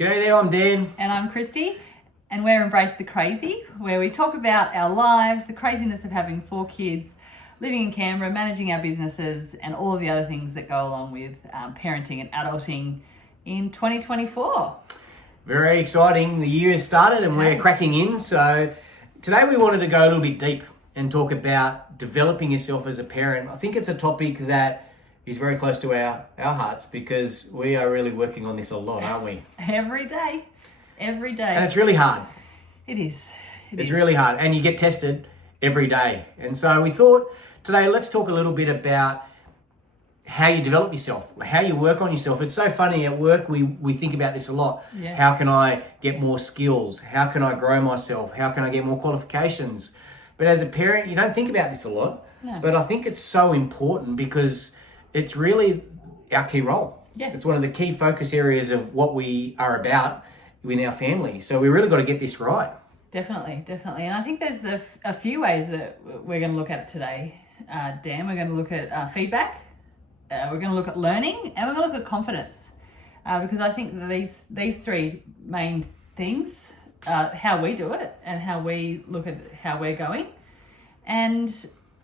G'day there, I'm Dan. And I'm Kristy, and we're Embrace the Crazy, where we talk about our lives, the craziness of having 4 kids, living in Canberra, managing our businesses, and all of the other things that go along with parenting and adulting in 2024. Very exciting. The year has started and we're cracking in. So today we wanted to go a little bit deep and talk about developing yourself as a parent. I think it's a topic that is very close to our hearts because we are really working on this a lot, aren't we? Every day. And it's really hard. It is. It's really hard. And you get tested every day. And so we thought today, let's talk a little bit about how you develop yourself, how you work on yourself. It's so funny at work, we think about this a lot. Yeah. How can I get more skills? How can I grow myself? How can I get more qualifications? But as a parent, you don't think about this a lot. No. But I think it's so important because it's really our key role. Yeah. It's one of the key focus areas of what we are about in our family. So we really got to get this right. Definitely. And I think there's a few ways that we're going to look at it today, Dan. We're going to look at feedback, we're going to look at learning, and we're going to look at confidence. Because I think that these 3 main things, how we do it and how we look at how we're going. And,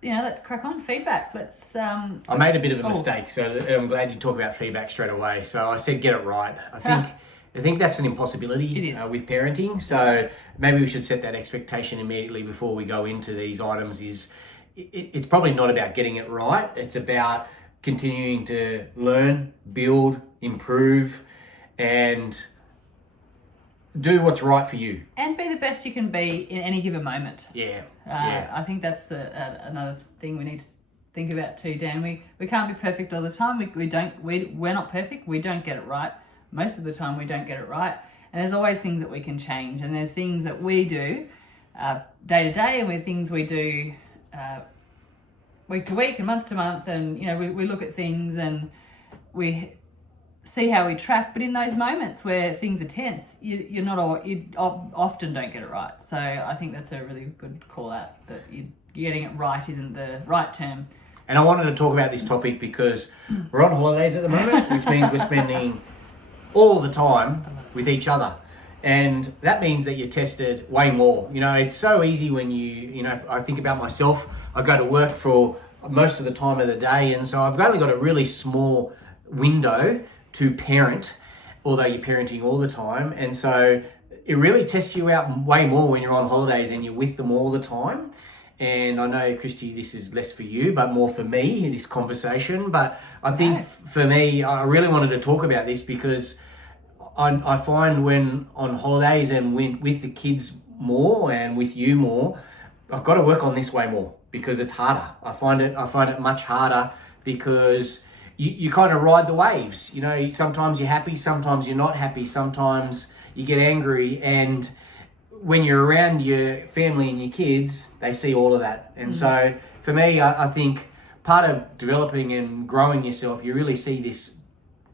let's crack on. Feedback. I made a bit of a mistake, so I'm glad you talk about feedback straight away. So I said get it right. I think that's an impossibility with parenting. So maybe we should set that expectation immediately before we go into these items. It's probably not about getting it right. It's about continuing to learn, build, improve, and do what's right for you. And be the best you can be in any given moment. Yeah. I think that's another thing we need to think about too, Dan. We can't be perfect all the time. We're not perfect. We don't get it right. Most of the time we don't get it right. And there's always things that we can change. And there's things that we do day to day, and things we do week to week and month to month. And, we look at things and we see how we track. But in those moments where things are tense, you often don't get it right. So I think that's a really good call out, that you getting it right isn't the right term. And I wanted to talk about this topic because we're on holidays at the moment, which means we're spending all the time with each other. And that means that you're tested way more. It's so easy when I think about myself. I go to work for most of the time of the day. And so I've only got a really small window to parent, although you're parenting all the time. And so it really tests you out way more when you're on holidays and you're with them all the time. And I know, Kristy, this is less for you, but more for me in this conversation. But I think for me, I really wanted to talk about this because I find when on holidays and with the kids more and with you more, I've got to work on this way more because it's harder. I find it much harder because you kind of ride the waves. Sometimes you're happy, sometimes you're not happy, sometimes you get angry. And when you're around your family and your kids, they see all of that. And so for me, I think part of developing and growing yourself, you really see this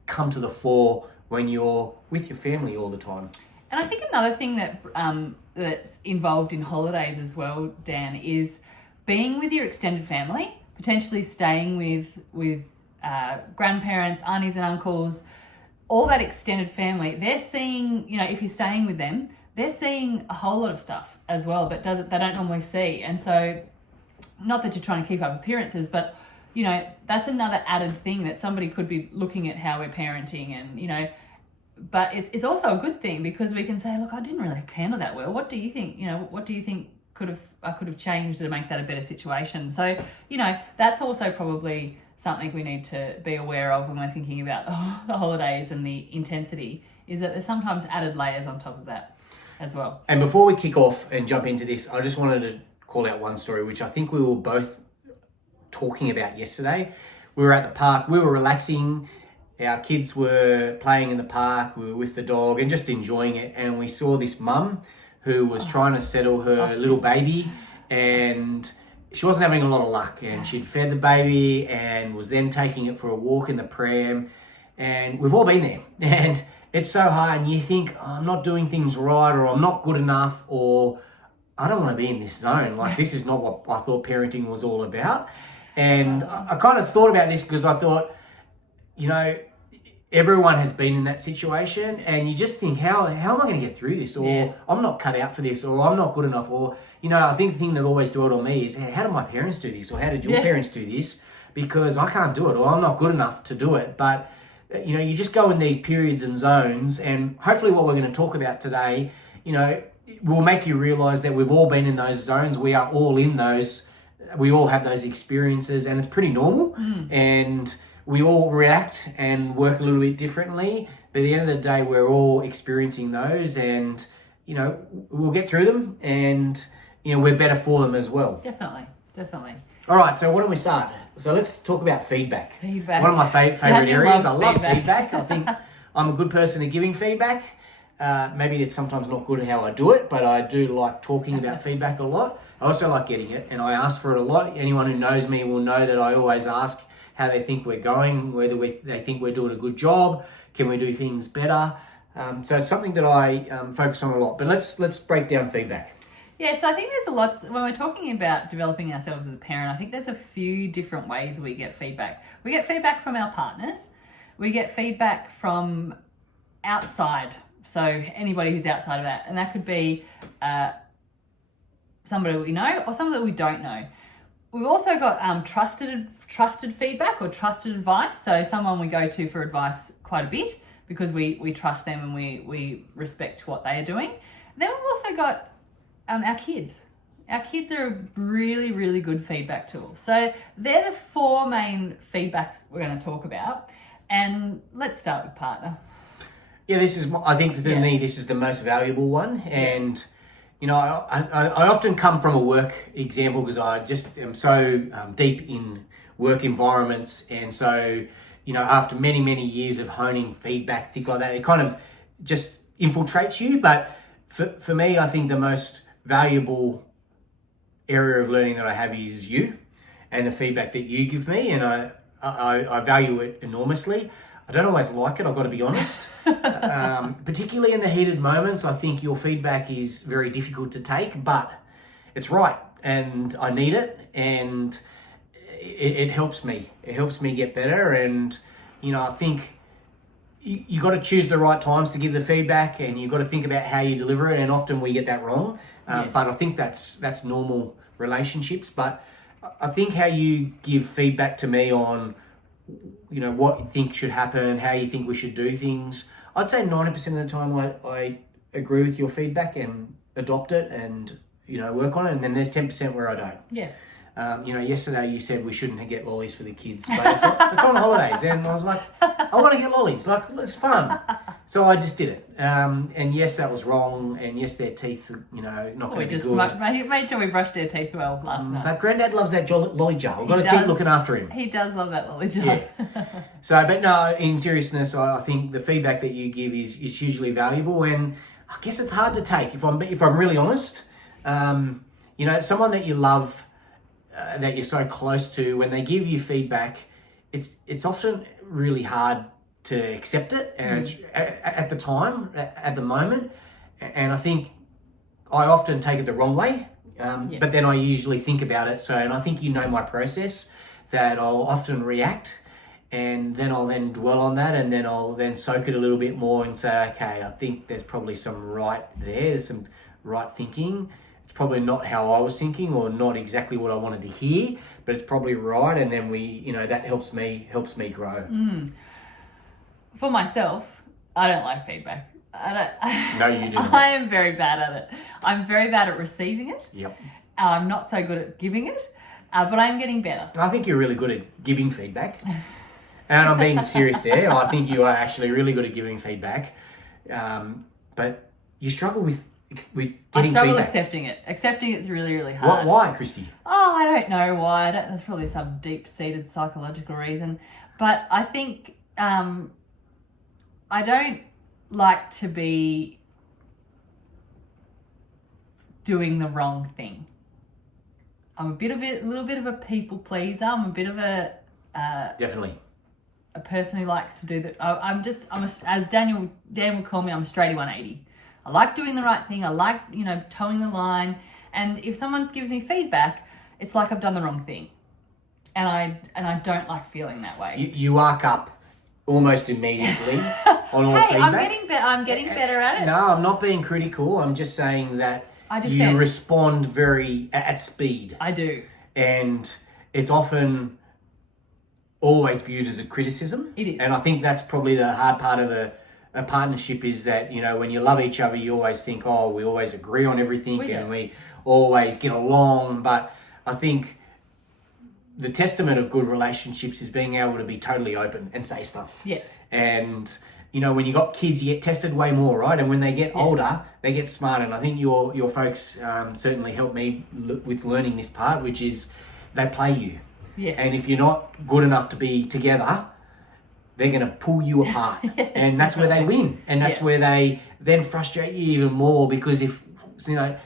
come to the fore when you're with your family all the time. And I think another thing that's involved in holidays as well, Dan, is being with your extended family, potentially staying with grandparents, aunties and uncles, all that extended family. They're seeing, if you're staying with them, they're seeing a whole lot of stuff as well that they don't normally see. And so, not that you're trying to keep up appearances, but that's another added thing that somebody could be looking at how we're parenting. And but it's also a good thing because we can say, look, I didn't really handle that well. What do you think? What do you think I could have changed to make that a better situation? So that's also probably something we need to be aware of when we're thinking about the holidays and the intensity, is that there's sometimes added layers on top of that as well. And before we kick off and jump into this, I just wanted to call out one story, which I think we were both talking about yesterday. We were at the park, we were relaxing, our kids were playing in the park, we were with the dog and just enjoying it. And we saw this mum who was trying to settle her little baby, and she wasn't having a lot of luck. And she'd fed the baby and was then taking it for a walk in the pram. And we've all been there. And it's so hard, and you think, I'm not doing things right, or I'm not good enough, or I don't want to be in this zone. Like, this is not what I thought parenting was all about. And I kind of thought about this because I thought, everyone has been in that situation, and you just think, how am I going to get through this? Or I'm not cut out for this, or I'm not good enough. Or, I think the thing that always dwelled on me is, how did my parents do this? Or how did your parents do this? Because I can't do it, or I'm not good enough to do it. But, you just go in these periods and zones, and hopefully what we're going to talk about today, will make you realize that we've all been in those zones. We are all in those. We all have those experiences, and it's pretty normal. And we all react and work a little bit differently. But at the end of the day, we're all experiencing those, and we'll get through them, and we're better for them as well. Definitely. All right, so why don't we start? So let's talk about feedback. Feedback. One of my favorite areas. I love feedback. feedback. I think I'm a good person at giving feedback. Maybe it's sometimes not good at how I do it, but I do like talking about feedback a lot. I also like getting it, and I ask for it a lot. Anyone who knows me will know that I always ask how they think we're going, whether they think we're doing a good job, can we do things better. So it's something that I focus on a lot. But let's break down feedback. Yeah, so I think there's a lot, when we're talking about developing ourselves as a parent, I think there's a few different ways we get feedback. We get feedback from our partners. We get feedback from outside. So anybody who's outside of that. And that could be somebody we know or somebody that we don't know. We've also got trusted feedback or trusted advice. So someone we go to for advice quite a bit because we trust them and we respect what they are doing. Then we've also got our kids. Our kids are a really, really good feedback tool. So they're the four main feedbacks we're going to talk about. And let's start with partner. Yeah, I think for me, this is the most valuable one. And, I often come from a work example because I just am so deep in work environments. And so, after many, many years of honing feedback, things like that, it kind of just infiltrates you. But for me, I think the most valuable area of learning that I have is you and the feedback that you give me. And I value it enormously. I don't always like it, I've got to be honest. Particularly in the heated moments, I think your feedback is very difficult to take, but it's right, and I need it, and it helps me. It helps me get better, and I think you got to choose the right times to give the feedback, and you've got to think about how you deliver it, and often we get that wrong. But I think that's normal relationships. But I think how you give feedback to me on what you think should happen, how you think we should do things. I'd say 90% of the time I agree with your feedback and adopt it and, work on it. And then there's 10% where I don't. Yeah. Yesterday you said we shouldn't get lollies for the kids, but it's on holidays. And I was like, I want to get lollies. Like, it's fun. So I just did it. And yes, that was wrong. And yes, their teeth, not going to be good. Made sure we brushed their teeth well last night. But Granddad loves that lolly jar. I've got to keep looking after him. He does love that lolly jar. Yeah. So, but no, in seriousness, I think the feedback that you give is hugely valuable. And I guess it's hard to take, if I'm really honest. Someone that you love, that you're so close to, when they give you feedback, it's often really hard to accept it, and it's at the time, at the moment, and I think I often take it the wrong way, but then I usually think about it. And I think my process, that I'll often react, and then I'll then dwell on that, and then I'll then soak it a little bit more and say, okay, I think there's probably some right there, there's some right thinking. It's probably not how I was thinking, or not exactly what I wanted to hear, but it's probably right. And then that helps me grow. For myself, I don't like feedback. No, you do not. I am very bad at it. I'm very bad at receiving it. Yep. I'm not so good at giving it, but I'm getting better. I think you're really good at giving feedback. And I'm being serious there. I think you are actually really good at giving feedback. But you struggle with getting I struggle feedback. accepting it. Accepting it's really, really hard. Why, Kristy? Oh, I don't know why. There's probably some deep-seated psychological reason. But I think I don't like to be doing the wrong thing. I'm a little bit of a people pleaser. I'm a bit of a Definitely a person who likes to do that. As Dan would call me, I'm a straighty 180. I like doing the right thing. I like towing the line. And if someone gives me feedback, it's like I've done the wrong thing, and I don't like feeling that way. You arc up almost immediately on all Hey, feedback. I'm getting better at it. No, I'm not being critical. I'm just saying that I you defend. respond very at speed, I do. and it's often always viewed as a criticism. It is. And I think that's probably the hard part of a partnership is that, when you love each other, you always think, oh, we always agree on everything and we always get along. But I think the testament of good relationships is being able to be totally open and say stuff. Yeah. And, when you got kids, you get tested way more, right? And when they get older, they get smarter. And I think your folks certainly helped me with learning this part, which is they play you. Yes. And if you're not good enough to be together, they're going to pull you apart. And that's where they win. And that's where they then frustrate you even more, because if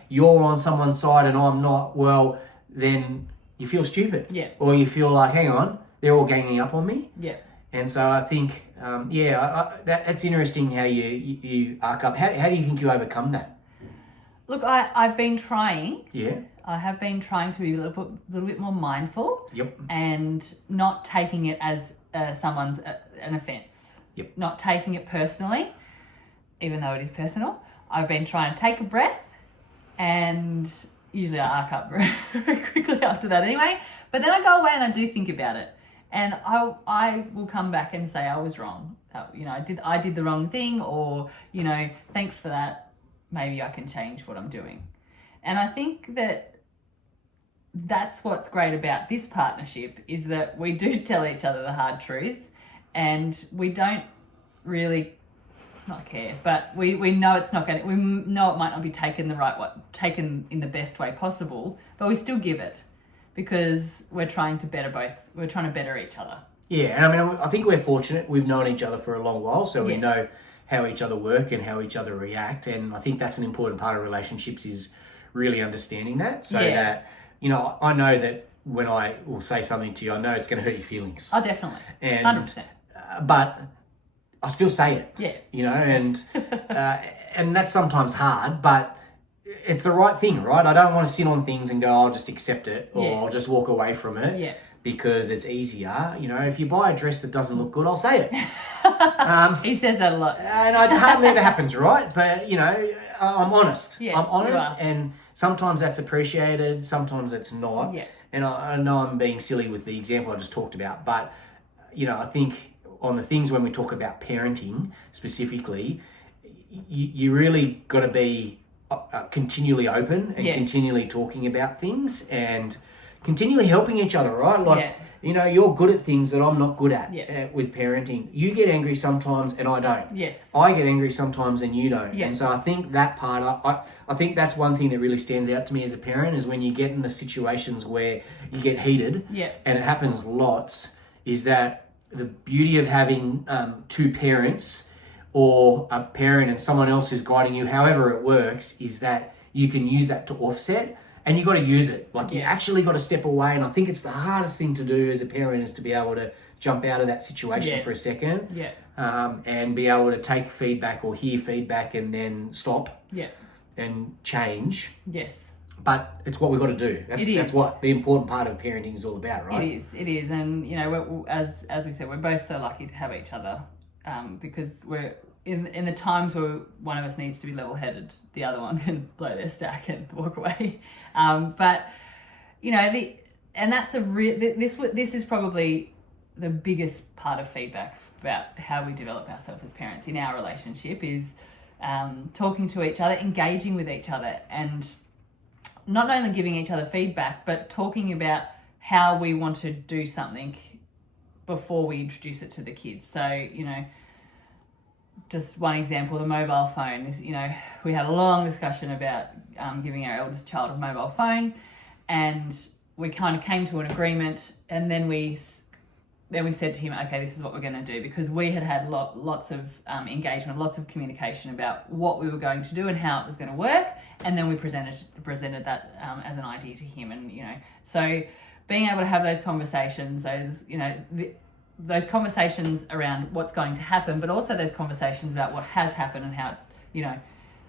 you're on someone's side and I'm not, well, then you feel stupid. Yeah. Or you feel like, hang on, they're all ganging up on me. Yeah. And so I think, that's interesting how you arc up. How do you think you overcome that? Look, I've been trying. Yeah. I have been trying to be a little bit more mindful. Yep. And not taking it as someone's an offence. Yep. Not taking it personally, even though it is personal. I've been trying to take a breath, and usually I arc up very, very quickly after that anyway. But then I go away and I do think about it. And I will come back and say I was wrong. I did the wrong thing, or, thanks for that. Maybe I can change what I'm doing. And I think that's what's great about this partnership, is that we do tell each other the hard truths, and we don't really not care, but we know it's not going to, we know it might not be taken taken in the best way possible, but we still give it, because we're trying to better each other. Yeah, and I think we're fortunate. We've known each other for a long while, so we Yes. know how each other work and how each other react. And I think that's an important part of relationships, is really understanding that, so that, I know that when I will say something to you, I know it's going to hurt your feelings. Oh, definitely. And 100%. But I still say it. Yeah. And that's sometimes hard, but it's the right thing, right? I don't want to sit on things and go, I'll just accept it, or I'll just walk away from it. Yeah. Because it's easier. If you buy a dress that doesn't look good, I'll say it. He says that a lot. And it hardly ever happens, right? But, I'm honest. Yes, I'm honest, you are. and sometimes that's appreciated, sometimes it's not. Yeah. And I know I'm being silly with the example I just talked about, but, I think on the things when we talk about parenting specifically, you really got to be continually open and continually talking about things and continually helping each other, right? Like, you're good at things that I'm not good at with parenting. You get angry sometimes and I don't. Yes. I get angry sometimes and you don't. Yeah. And so I think that part, I think that's one thing that really stands out to me as a parent, is when you get in the situations where you get heated, and it happens lots, is that the beauty of having two parents, or a parent and someone else who's guiding you, however it works, is that you can use that to offset. And you got to use it. Like, you actually got to step away. And I think it's the hardest thing to do as a parent, is to be able to jump out of that situation for a second. Yeah. And be able to take feedback or hear feedback and then stop. Yeah. And change. Yes. But it's what we've got to do. That's what the important part of parenting is all about, right? It is. And, as we said, we're both so lucky to have each other, because we're in the times where one of us needs to be level-headed, the other one can blow their stack and walk away. But that's this is probably the biggest part of feedback about how we develop ourselves as parents in our relationship, is talking to each other, engaging with each other, and not only giving each other feedback, but talking about how we want to do something before we introduce it to the kids. So, just one example, the mobile phone is, we had a long discussion about giving our eldest child a mobile phone, and we kind of came to an agreement, and then we said to him, okay, this is what we're going to do, because we had lots of engagement, lots of communication about what we were going to do and how it was going to work, and then we presented that as an idea to him. And so being able to have those conversations, those conversations around what's going to happen, but also those conversations about what has happened and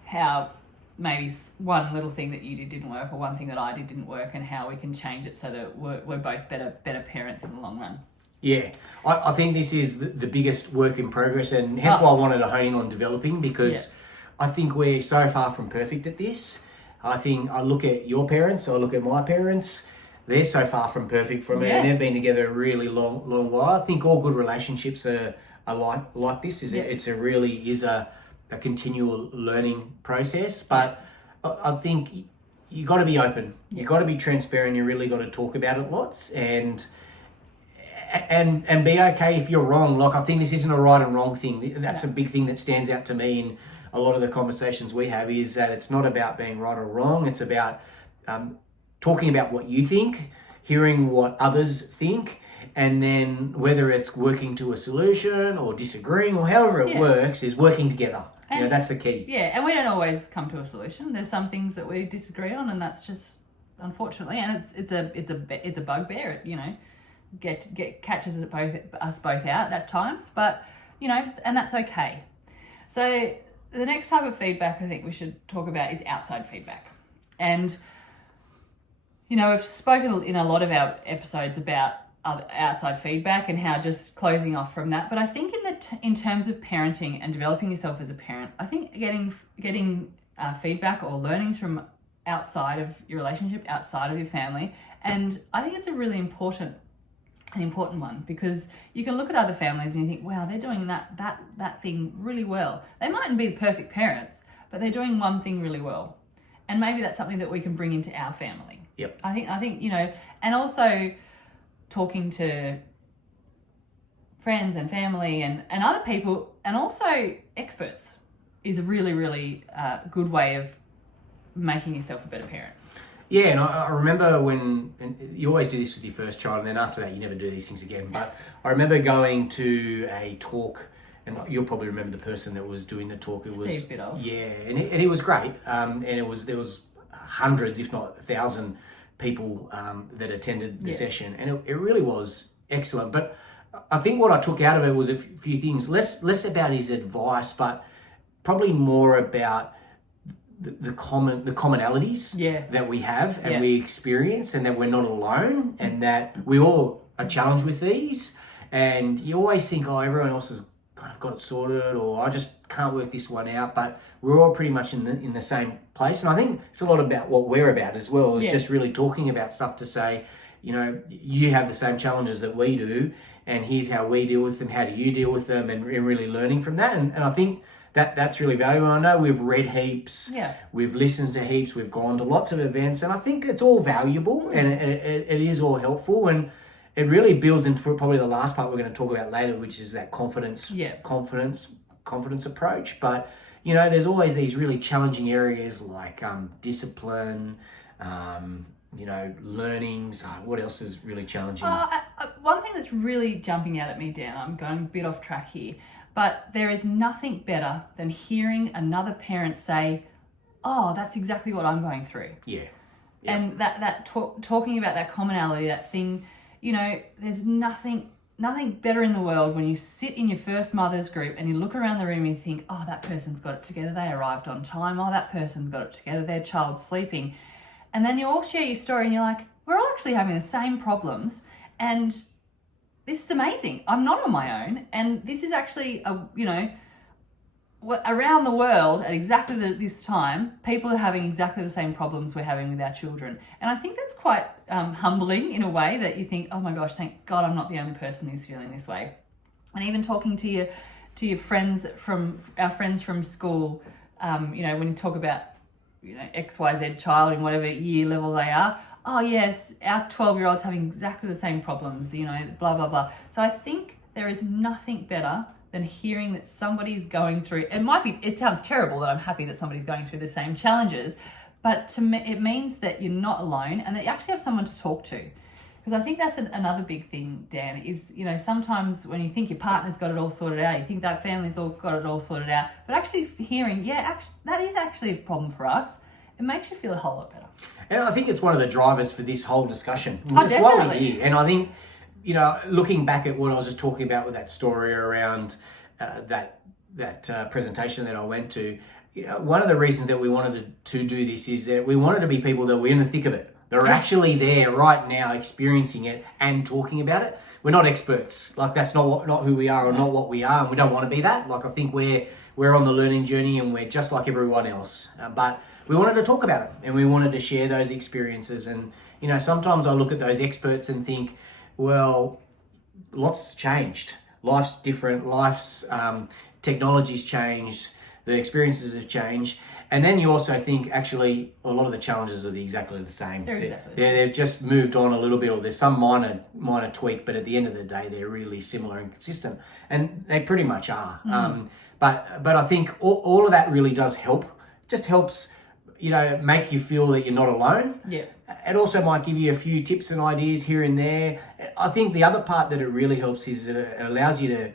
how maybe one little thing that you did didn't work, or one thing that I did didn't work, and how we can change it so that we're both better parents in the long run. Yeah, I think this is the biggest work in progress, and hence why I wanted to hone in on developing, because I think we're so far from perfect at this. I think I look at your parents, I look at my parents, they're so far from perfect from it, and they've been together a really long while. I think all good relationships are like this. It's a really is a continual learning process, but I think you got to be open, you got to be transparent, you really got to talk about it lots, and be okay if you're wrong. Like, I think this isn't a right and wrong thing. That's a big thing that stands out to me in a lot of the conversations we have, is that it's not about being right or wrong. It's about talking about what you think, hearing what others think, and then whether it's working to a solution or disagreeing or however it works, is working together. And that's the key. Yeah, and we don't always come to a solution. There's some things that we disagree on, and that's just, unfortunately, and it's a bugbear. Catches us both out at times, but and that's okay. So the next type of feedback I think we should talk about is outside feedback, and we've spoken in a lot of our episodes about outside feedback and how just closing off from that. But I think in terms of parenting and developing yourself as a parent, I think getting feedback or learnings from outside of your relationship, outside of your family, and I think it's a really important one, because you can look at other families and you think, wow, they're doing that thing really well. They mightn't be the perfect parents, but they're doing one thing really well, and maybe that's something that we can bring into our family. Yep. I think and also talking to friends and family and other people, and also experts, is a really, really good way of making yourself a better parent. Yeah, and I remember when, and you always do this with your first child, and then after that you never do these things again, but I remember going to a talk, and you'll probably remember the person that was doing the talk. It was Steve Biddle. Yeah, and it was great, and there was hundreds, if not 1,000 people that attended the session, and it really was excellent. But I think what I took out of it was a few things, less about his advice, but probably more about the commonalities that we have and we experience, and that we're not alone, and that we all are challenged with these. And you always think, oh, everyone else has kind of got it sorted, or I just can't work this one out, but we're all pretty much in the same place. And I think it's a lot about what we're about as well, is just really talking about stuff to say, you have the same challenges that we do, and here's how we deal with them, how do you deal with them, and really learning from that. And I think that's really valuable. I know we've read heaps, we've listened to heaps, we've gone to lots of events, and I think it's all valuable, and it is all helpful, and it really builds into probably the last part we're going to talk about later, which is that confidence approach. But there's always these really challenging areas like discipline, learnings. What else is really challenging? One thing that's really jumping out at me, Dan, I'm going a bit off track here, but there is nothing better than hearing another parent say, oh, that's exactly what I'm going through. Yeah. And talking about that commonality, that thing, there's nothing better in the world when you sit in your first mother's group and you look around the room and you think, oh, that person's got it together, they arrived on time, oh, that person's got it together, their child's sleeping. And then you all share your story and you're like, we're all actually having the same problems, and this is amazing. I'm not on my own, and this is actually, around the world at exactly this time, people are having exactly the same problems we're having with our children. And I think that's quite humbling in a way, that you think, oh my gosh, thank God I'm not the only person who's feeling this way. And even talking to your friends from school, when you talk about XYZ child in whatever year level they are, oh yes, our 12-year-old's having exactly the same problems, blah, blah, blah. So I think there is nothing better than hearing that somebody's going through, it sounds terrible that I'm happy that somebody's going through the same challenges, but to me, it means that you're not alone and that you actually have someone to talk to. Because I think that's another big thing, Dan, is, sometimes when you think your partner's got it all sorted out, you think that family's all got it all sorted out, but actually hearing, that is actually a problem for us, it makes you feel a whole lot better. And I think it's one of the drivers for this whole discussion. Oh, it's definitely. why we're here. And I think, looking back at what I was just talking about with that story around that presentation that I went to, one of the reasons that we wanted to do this is that we wanted to be people that were in the thick of it. They're actually there right now experiencing it and talking about it. we're not experts. Like that's not who we are or not what we are, and we don't want to be that. Like I think we're on the learning journey and we're just like everyone else. But we wanted to talk about it and we wanted to share those experiences. And sometimes I look at those experts and think, well, lots changed. Life's different. Life's technology's changed. The experiences have changed. And then you also think, actually, a lot of the challenges are exactly the same. They've just moved on a little bit, or there's some minor tweak, but at the end of the day, they're really similar and consistent. And they pretty much are. But I think all of that really does help. Just helps, make you feel that you're not alone. Yeah. It also might give you a few tips and ideas here and there. I think the other part that it really helps is that it allows you to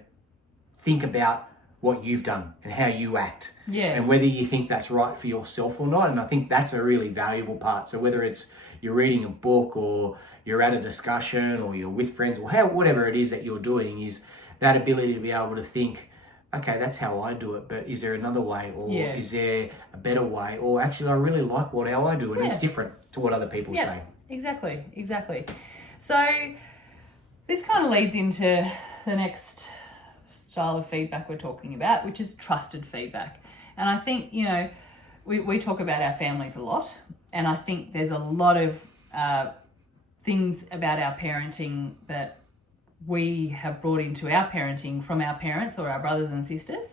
think about what you've done and how you act, and whether you think that's right for yourself or not. And I think that's a really valuable part. So whether it's you're reading a book or you're at a discussion or you're with friends or whatever it is that you're doing, is that ability to be able to think, okay, that's how I do it, but is there another way, or is there a better way, or actually I really like how I do it, and it's different to what other people say. Exactly. So this kind of leads into the next style of feedback we're talking about, which is trusted feedback. And I think, we talk about our families a lot, and I think there's a lot of things about our parenting that we have brought into our parenting from our parents or our brothers and sisters,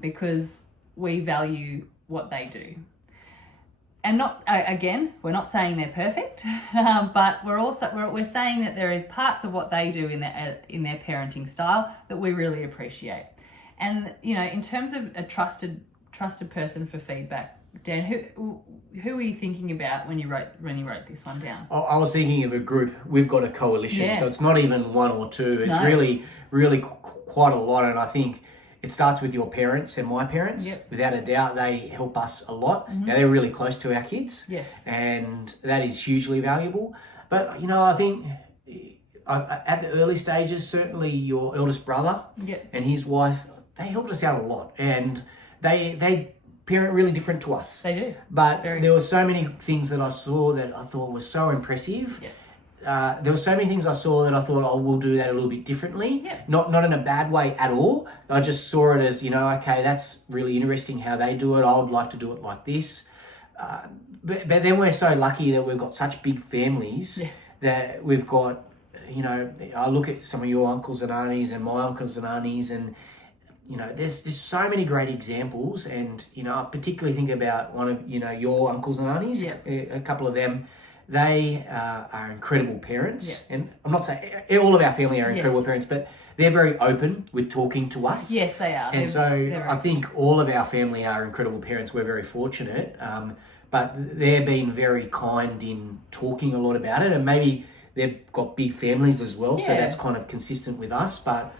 because we value what they do. And we're not saying they're perfect, but we're saying that there is parts of what they do in their parenting style that we really appreciate. And in terms of a trusted person for feedback, Dan, who were you thinking about when you wrote this one down? I was thinking of a group. We've got a coalition, so it's not even one or two. It's really quite a lot, and I think it starts with your parents and my parents. Without a doubt, they help us a lot. Now, they're really close to our kids, and that is hugely valuable. But, I think at the early stages, certainly your eldest brother and his wife, they helped us out a lot. And they parent really different to us. They do. But there were so many things that I saw that I thought were so impressive. There were so many things I saw that I thought, we'll do that a little bit differently. Not in a bad way at all. I just saw it as, okay, that's really interesting how they do it. I would like to do it like this. But then we're so lucky that we've got such big families that we've got, I look at some of your uncles and aunties and my uncles and aunties, and, there's so many great examples. And, I particularly think about one of, your uncles and aunties, a couple of them. They are incredible parents, and I'm not saying all of our family are incredible parents, but they're very open with talking to us. Yes, they are. And I think all of our family are incredible parents. We're very fortunate, but they've been very kind in talking a lot about it, and maybe they've got big families as well, so that's kind of consistent with us. But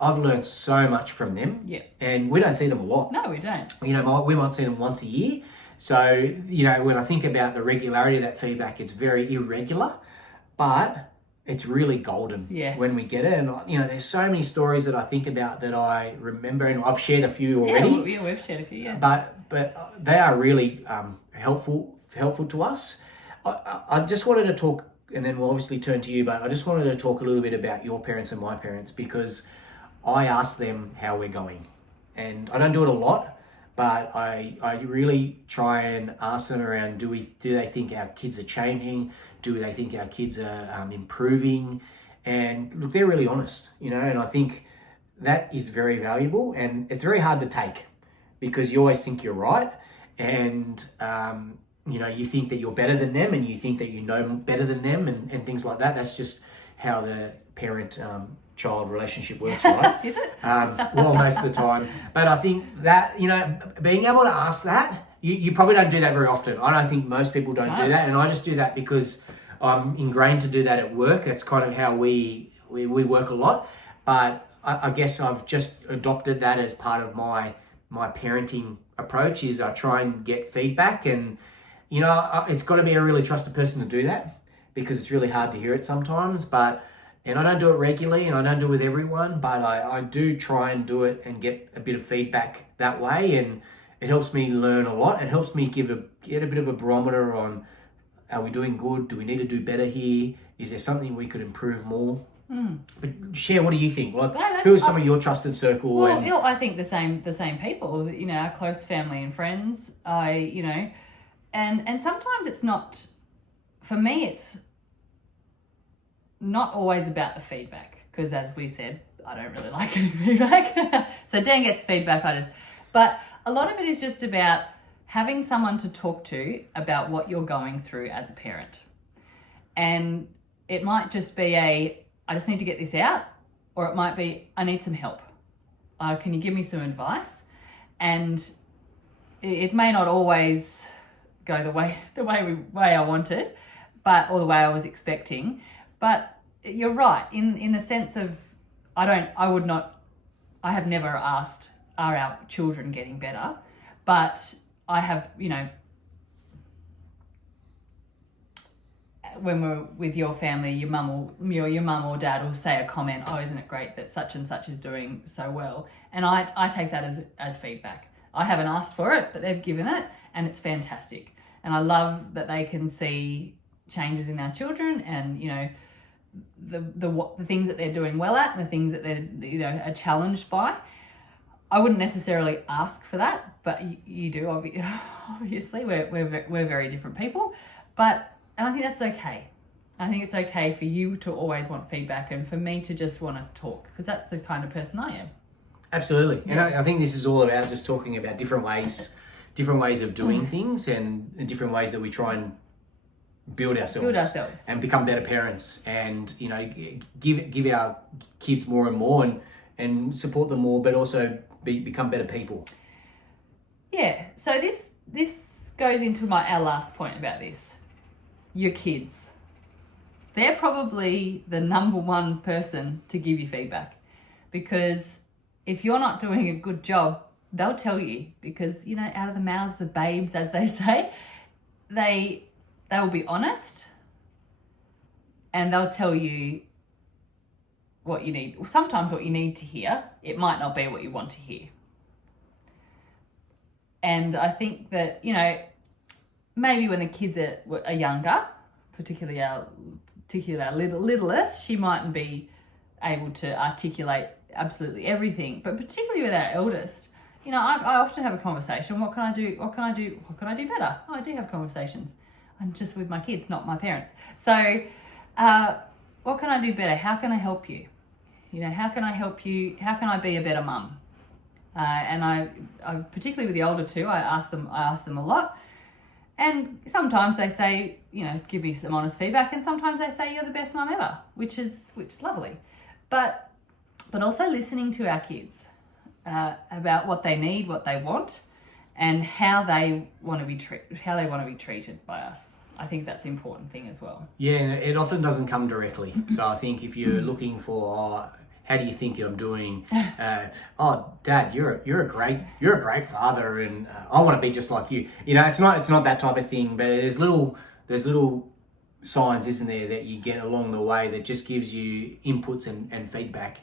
I've learned so much from them, and we don't see them a lot. No, we don't. We might see them once a year. So, when I think about the regularity of that feedback, it's very irregular, but it's really golden when we get it. And, there's so many stories that I think about that I remember, and I've shared a few already. Yeah, we've shared a few, But they are really helpful to us. I just wanted to talk, and then we'll obviously turn to you, but I just wanted to talk a little bit about your parents and my parents, because I ask them how we're going. And I don't do it a lot, but I really try and ask them around, do they think our kids are changing? Do they think our kids are improving? And look, they're really honest, and I think that is very valuable, and it's very hard to take, because you always think you're right, and you think that you're better than them, and you think that you know better than them, and things like that. That's just how the parent-child relationship works, right? Is it? Well, most of the time. But I think that, being able to ask that, you probably don't do that very often. I don't think most people don't do that, and I just do that because I'm ingrained to do that at work. That's kind of how we work a lot. But I guess I've just adopted that as part of my parenting approach. Is I try and get feedback, and it's got to be a really trusted person to do that, because it's really hard to hear it sometimes. And I don't do it regularly, and I don't do it with everyone, but I do try and do it and get a bit of feedback that way, and it helps me learn a lot. It helps me get a bit of a barometer on, are we doing good? Do we need to do better here? Is there something we could improve more? But share, what do you think? Like, No, who are some of your trusted circle? Well, and I think the same people, you know, our close family and friends. You know, and sometimes it's not, for me, it's not always about the feedback, because as we said, I don't really like any feedback. So Dan gets feedback, but a lot of it is just about having someone to talk to about what you're going through as a parent. And it might just be I just need to get this out, or it might be, I need some help. Can you give me some advice? And it may not always go the way I wanted, or the way I was expecting. But you're right in the sense of, I have never asked, are our children getting better? But I have, you know, when we're with your family, your mum or dad will say a comment, oh, isn't it great that such and such is doing so well? And I take that as feedback. I haven't asked for it, but they've given it, and it's fantastic. And I love that they can see changes in our children, and, you know, the things that they're doing well at, and the things that they're, you know, are challenged by. I wouldn't necessarily ask for that, but you do, obviously. We're very different people, and I think that's okay. I think it's okay for you to always want feedback, and for me to just want to talk, because that's the kind of person I am. Absolutely. And I think this is all about just talking about different ways of doing things, and different ways that we try and build ourselves and become better parents, and, you know, give our kids more and more, and support them more, but also become better people. Yeah. So this goes into our last point about this. Your kids. They're probably the number one person to give you feedback, because if you're not doing a good job, they'll tell you, because, you know, out of the mouths of babes, as they say, they will be honest, and they'll tell you what you need. Sometimes what you need to hear, it might not be what you want to hear. And I think that, you know, maybe when the kids are younger, particularly our littlest, she mightn't be able to articulate absolutely everything. But particularly with our eldest, you know, I often have a conversation. What can I do? What can I do better? Oh, I do have conversations. I'm just with my kids, not my parents. So what can I do better? How can I help you? You know, how can I help you? How can I be a better mum? And I particularly with the older two, I ask them a lot. And sometimes they say, you know, give me some honest feedback, and sometimes they say you're the best mum ever, which is lovely. But also listening to our kids about what they need, what they want, and how they want to be treated by us. I think that's an important thing as well. Yeah, it often doesn't come directly. So I think if you're looking for, how do you think I'm doing? Oh, Dad, you're a great father, and I want to be just like you. You know, it's not that type of thing. But there's little signs, isn't there, that you get along the way that just gives you inputs and feedback.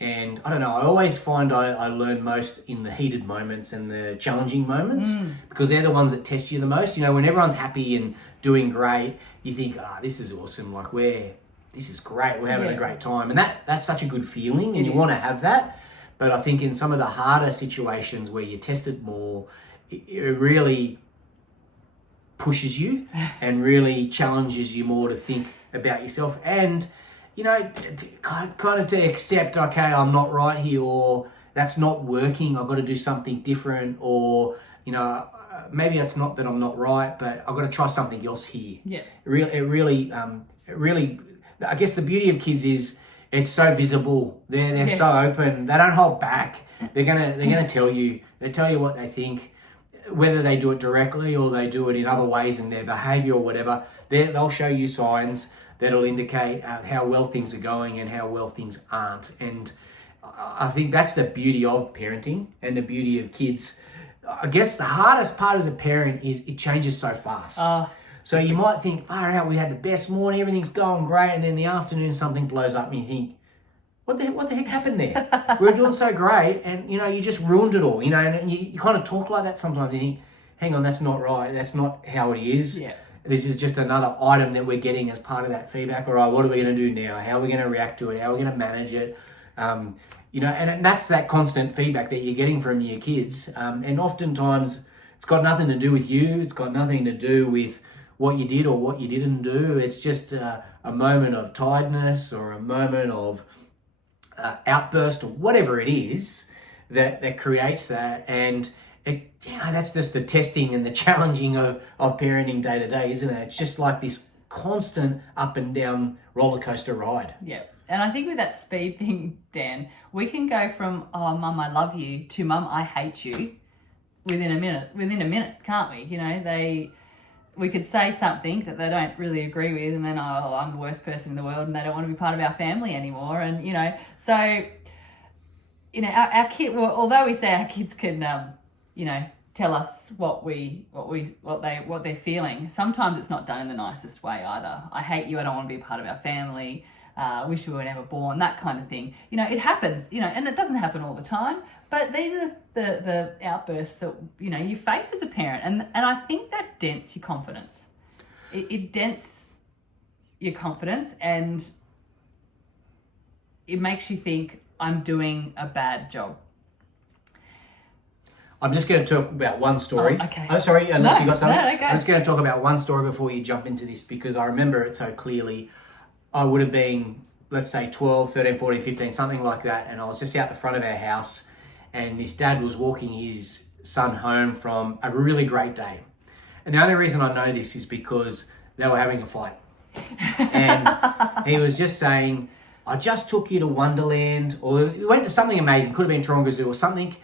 And I don't know, I always find I learn most in the heated moments and the challenging moments, because they're the ones that test you the most. You know, when everyone's happy and doing great, you think, this is awesome. Like, this is great. We're having a great time. And that's such a good feeling, and you want to have that. But I think in some of the harder situations where you're tested more, it really pushes you and really challenges you more to think about yourself, and, you know, kind of to accept, okay, I'm not right here, or that's not working, I've got to do something different, or, you know, maybe it's not that I'm not right, but I've got to try something else here. Yeah. It really, I guess the beauty of kids is it's so visible. They're so open. They don't hold back. They're gonna tell you. They tell you what they think, whether they do it directly or they do it in other ways in their behaviour or whatever. They'll show you signs that'll indicate how well things are going and how well things aren't. And I think that's the beauty of parenting and the beauty of kids. I guess the hardest part as a parent is it changes so fast. So you might think, far out, we had the best morning, everything's going great, and then in the afternoon something blows up and you think, what the heck happened there? We were doing so great, and, you know, you just ruined it all, you know, and you kind of talk like that sometimes. You think, hang on, that's not right. That's not how it is. Yeah. this is just another item that we're getting as part of that feedback. All right, what are we going to do now? How are we going to react to it? How are we going to manage it? And that's that constant feedback that you're getting from your kids. And oftentimes it's got nothing to do with you. It's got nothing to do with what you did or what you didn't do. It's just a moment of tiredness or a moment of outburst or whatever it is that creates that. And that's just the testing and the challenging of parenting day to day, isn't it? It's just like this constant up and down roller coaster ride. Yeah. And I think with that speed thing, Dan, we can go from, oh, Mum, I love you, to Mum, I hate you within a minute, can't we? We could say something that they don't really agree with, and then, oh, I'm the worst person in the world and they don't want to be part of our family anymore. And, so, our kid, well, although we say our kids can, tell us what they're feeling, sometimes it's not done in the nicest way either. I hate you, I don't want to be a part of our family. Wish we were never born, that kind of thing. It happens, and it doesn't happen all the time, but these are the outbursts that, you face as a parent. And I think that dents your confidence. It dents your confidence, and it makes you think, I'm doing a bad job. I'm just going to talk about one story. Oh, okay. Oh, sorry, unless you got something. No, go. I'm just going to talk about one story before you jump into this, because I remember it so clearly. I would have been, let's say 12, 13, 14, 15, something like that. And I was just out the front of our house, and this dad was walking his son home from a really great day. And the only reason I know this is because they were having a fight. And he was just saying, I just took you to Wonderland, or we went to something amazing. Could have been Taronga Zoo or something.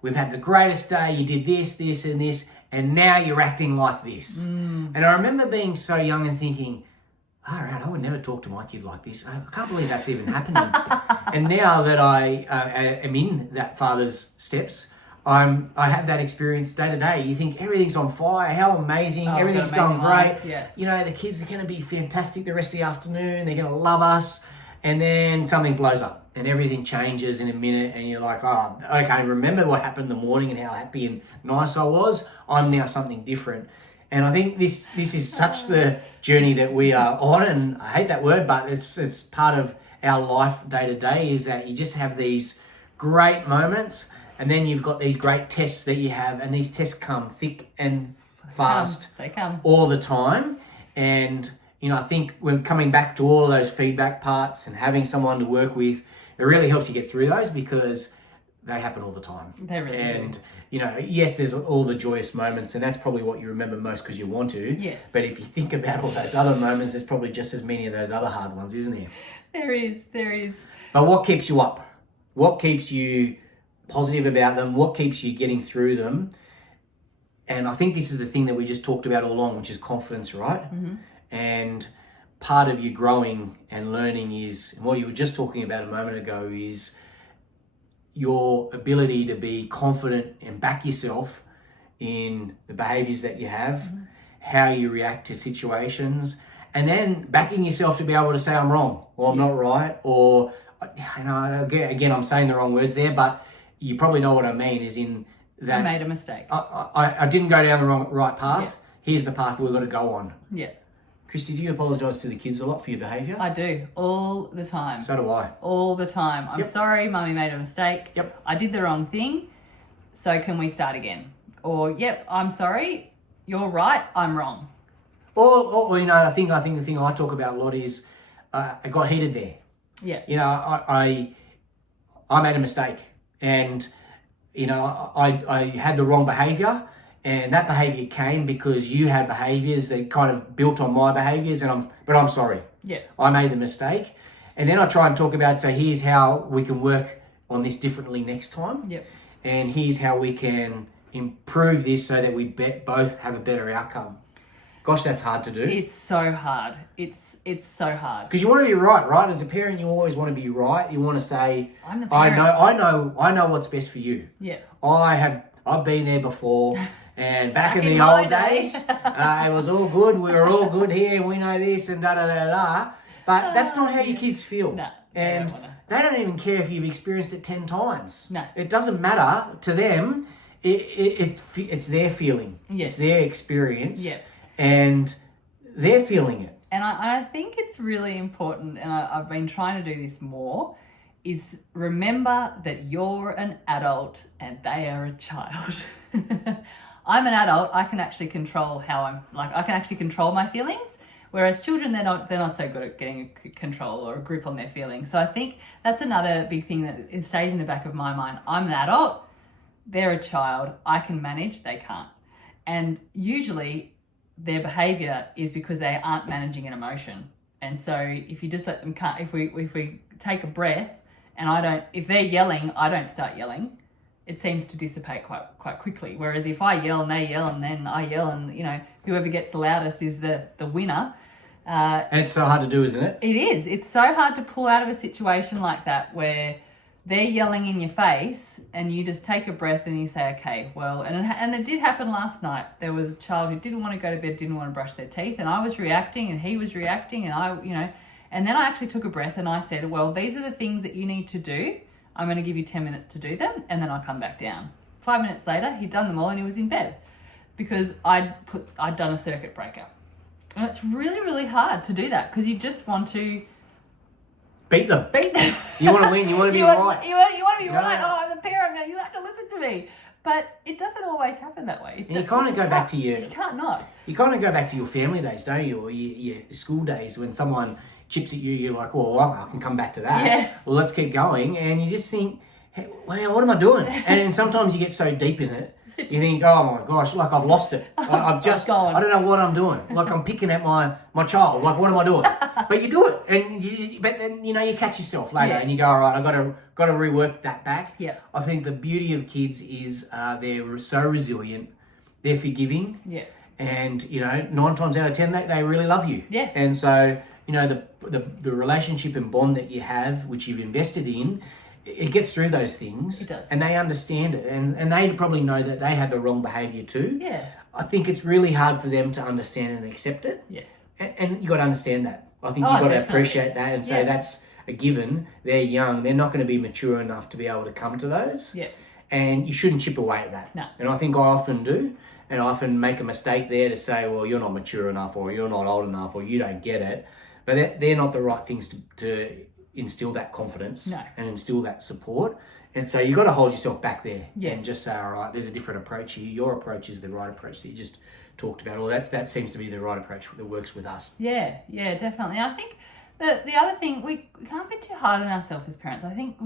We've had the greatest day. You did this, this, and this. And now you're acting like this. And I remember being so young and thinking, all right, I would never talk to my kid like this. I can't believe that's even happening. And now that I am in that father's steps, I have that experience day to day. You think everything's on fire, how amazing, everything's going great. Yeah. The kids are going to be fantastic the rest of the afternoon. They're going to love us. And then something blows up and everything changes in a minute. And you're like, oh, okay, remember what happened in the morning and how happy and nice I was? I'm now something different. And I think this is such the journey that we are on, and I hate that word, but it's part of our life day to day, is that you just have these great moments, and then you've got these great tests that you have, and these tests come thick and fast. They come all the time. And I think when coming back to all of those feedback parts and having someone to work with, it really helps you get through those, because they happen all the time. They really do. Yes, there's all the joyous moments, and that's probably what you remember most because you want to. Yes. But if you think about all those other moments, there's probably just as many of those other hard ones, isn't there? There is. But what keeps you up? What keeps you positive about them? What keeps you getting through them? And I think this is the thing that we just talked about all along, which is confidence, right? Mm-hmm. And part of you growing and learning is, and what you were just talking about a moment ago, is your ability to be confident and back yourself in the behaviors that you have, how you react to situations, and then backing yourself to be able to say, I'm wrong, or I'm not right, or, again, I'm saying the wrong words there, but you probably know what I mean, is in that I made a mistake. I didn't go down the right path. Yeah. Here's the path we've got to go on. Yeah. Kristy, do you apologise to the kids a lot for your behaviour? I do, all the time. So do I. All the time. I'm sorry, Mummy made a mistake. Yep. I did the wrong thing, so can we start again? Or, yep, I'm sorry, you're right, I'm wrong. Or I think the thing I talk about a lot is I got heated there. Yeah. I made a mistake, and I had the wrong behaviour. And that behaviour came because you had behaviours that kind of built on my behaviours, but I'm sorry. Yeah. I made the mistake. And then I try and talk about, so here's how we can work on this differently next time. Yep. And here's how we can improve this so that we both have a better outcome. Gosh, that's hard to do. It's so hard. It's so hard. Because you want to be right? As a parent, you always want to be right. You want to say, I'm the parent. I know what's best for you. Yeah. I've been there before. And back in the old days, it was all good. We were all good here. We know this and da-da-da-da. But that's not how your kids feel. No, and they don't even care if you've experienced it 10 times. No. It doesn't matter to them. It's their feeling. Yes. It's their experience. Yeah. And they're feeling it. And I think it's really important, and I've been trying to do this more, is remember that you're an adult and they are a child. I'm an adult, I can actually control I can actually control my feelings, whereas children, they're not so good at getting a control or a grip on their feelings. So I think that's another big thing that it stays in the back of my mind. I'm an adult, they're a child, I can manage, they can't. And usually their behavior is because they aren't managing an emotion. And so if you just let them if we take a breath and if they're yelling, I don't start yelling, it seems to dissipate quite quickly. Whereas if I yell and they yell and then I yell and, whoever gets the loudest is the winner. And it's so hard to do, isn't it? It is. It's so hard to pull out of a situation like that where they're yelling in your face and you just take a breath and you say, okay, well, and it did happen last night. There was a child who didn't want to go to bed, didn't want to brush their teeth, and I was reacting and he was reacting and and then I actually took a breath and I said, well, these are the things that you need to do. I'm going to give you 10 minutes to do them and then I'll come back down. 5 minutes later, he'd done them all and he was in bed because I'd done a circuit breaker. And it's really, really hard to do that because you just want to beat them. You want to win. You want to be right. You want to be right. Oh, I'm the parent now. You have to listen to me. But it doesn't always happen that way. And you kind of go back to your... You can't not. You kind of go back to your family days, don't you? Or your school days when someone chips at you, you're like, well, I can come back to that. Yeah. Well, let's keep going. And you just think, hey, wow, what am I doing? And sometimes you get so deep in it, you think, oh my gosh, like I've lost it. I've just, I don't know what I'm doing. Like I'm picking at my child. Like what am I doing? But you do it, and but then you catch yourself later, and you go, all right, I got to rework that back. Yeah. I think the beauty of kids is they're so resilient, they're forgiving. Yeah. And 9 times out of 10 they really love you. Yeah. And so the relationship and bond that you have, which you've invested in, it gets through those things. It does. And they understand it. And they probably know that they had the wrong behaviour too. Yeah. I think it's really hard for them to understand and accept it. Yes. And you got to understand that. I think you've got to appreciate that and say that's a given. They're young. They're not going to be mature enough to be able to come to those. Yeah. And you shouldn't chip away at that. No. And I think I often do. And I often make a mistake there to say, well, you're not mature enough or you're not old enough or you don't get it. But they're not the right things to instill that confidence and instill that support. And so you've got to hold yourself back there and just say, all right, there's a different approach here. Your approach is the right approach that you just talked about. Or that seems to be the right approach that works with us. Yeah, definitely. And I think the other thing, we can't be too hard on ourselves as parents. I think,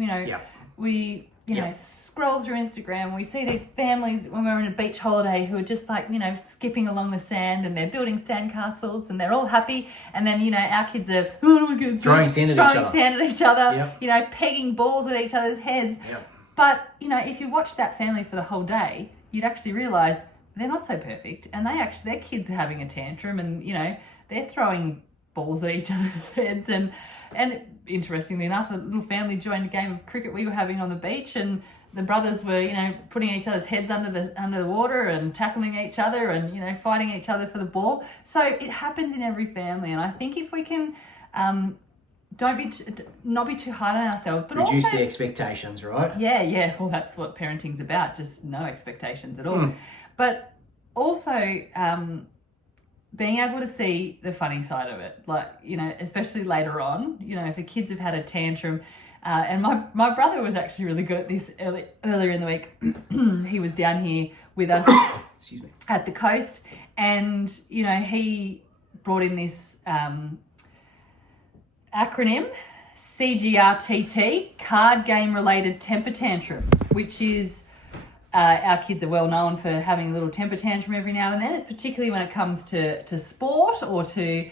we scroll through Instagram, we see these families when we're on a beach holiday who are just like, skipping along the sand and they're building sandcastles and they're all happy. And then, our kids are throwing sand at each other, pegging balls at each other's heads. Yep. But, if you watch that family for the whole day, you'd actually realise they're not so perfect. And their kids are having a tantrum and, they're throwing balls at each other's heads. And interestingly enough, a little family joined a game of cricket we were having on the beach, and the brothers were, putting each other's heads under the water and tackling each other and, fighting each other for the ball. So it happens in every family. And I think if we can, not be too hard on ourselves, but reduce also the expectations, right? Yeah. Well, that's what parenting's about. Just no expectations at all. But also, being able to see the funny side of it, like, especially later on, if the kids have had a tantrum, and my brother was actually really good at this earlier in the week. He was down here with us Excuse me. at the coast, and, he brought in this acronym, CGRTT, card game related temper tantrum, which is... our kids are well known for having a little temper tantrum every now and then, particularly when it comes to sport or to,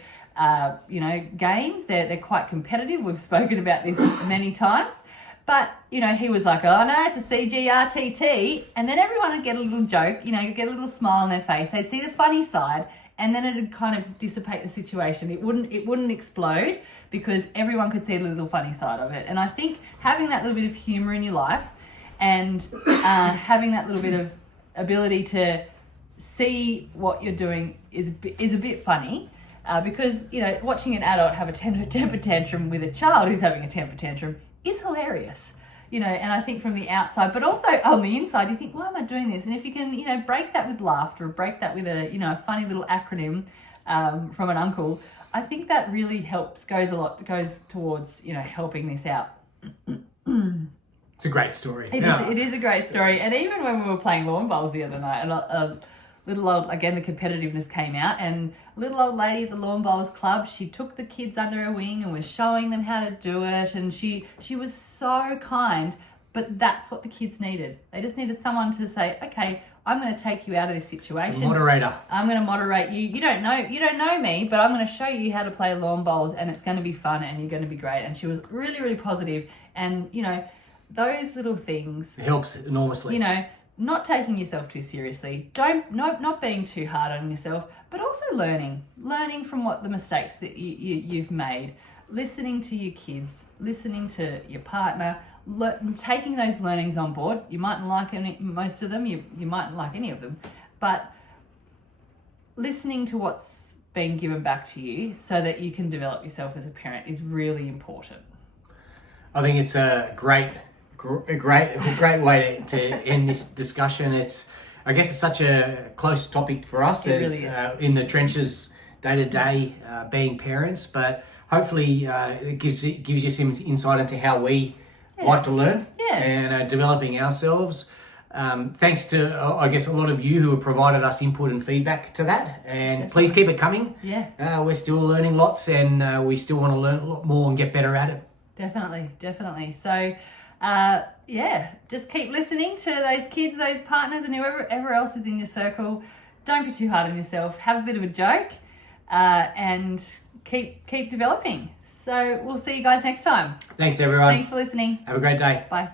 games. They're quite competitive. We've spoken about this many times. But, he was like, oh, no, it's a CGRTT. And then everyone would get a little joke, get a little smile on their face. They'd see the funny side, and then it'd kind of dissipate the situation. It wouldn't explode because everyone could see the little funny side of it. And I think having that little bit of humour in your life and having that little bit of ability to see what you're doing is a bit funny because, watching an adult have a temper tantrum with a child who's having a temper tantrum is hilarious, and I think from the outside, but also on the inside, you think, why am I doing this? And if you can, break that with laughter, or break that with a funny little acronym, from an uncle. I think that really goes towards, helping this out. It's a great story. It is a great story. And even when we were playing lawn bowls the other night, and a little old, again, the competitiveness came out, and a little old lady at the lawn bowls club, she took the kids under her wing and was showing them how to do it. And she was so kind, but that's what the kids needed. They just needed someone to say, okay, I'm going to take you out of this situation. Moderator. I'm going to moderate you. You don't know me, but I'm going to show you how to play lawn bowls, and it's going to be fun, and you're going to be great. And she was really, really positive. And, those little things. It helps enormously. Not taking yourself too seriously. Not being too hard on yourself, but also learning from what the mistakes that you've made. Listening to your kids, listening to your partner, taking those learnings on board. You mightn't like most of them, you mightn't like any of them, but listening to what's being given back to you so that you can develop yourself as a parent is really important. I think it's a great way to end this discussion. I guess it's such a close topic for us in the trenches day to day being parents, but hopefully it gives you some insight into how we like to learn and developing ourselves. Thanks to, I guess, a lot of you who have provided us input and feedback to that. And Definitely. Please keep it coming. Yeah. We're still learning lots, and we still want to learn a lot more and get better at it. Definitely. So, just keep listening to those kids, those partners, and whoever else is in your circle. Don't be too hard on yourself. Have a bit of a joke, and keep developing. So we'll see you guys next time. Thanks, everyone. Thanks for listening. Have a great day. Bye.